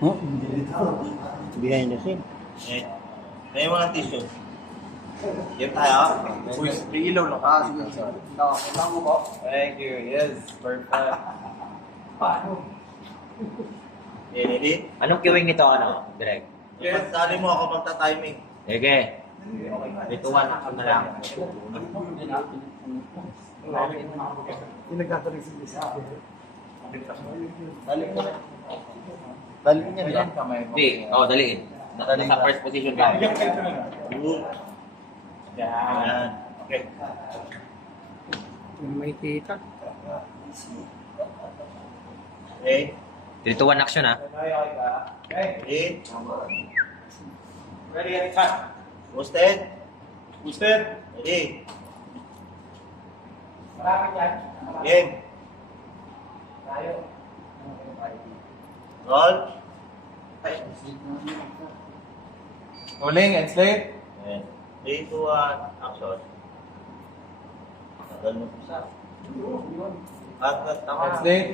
Oh, behind the scene. Eh, may mga tissue. Game tayo. Uy, may ilaw lang. Sige. Nakakita mo ba? Thank you. Yes, perfect. Okay, ready? Anong kiwing nito, ano, Direk? Yes. Sali mo ako magta-timing. Sige. Ito one action na lang. Yung nagtatanong si Lisa. Dali niya lang. Hindi, daliin. Nasa first position ka. Good. Yan. Okay. May kita. Okay. 3 to 1 action, ha? Ready? Ready and cut. Posted? Boosted. Ready? Marami yan. Game. Tayo. Roll. Rolling and slate. Okay. 3, 2, 1, action. Tagal mo isa. At tama. And slate.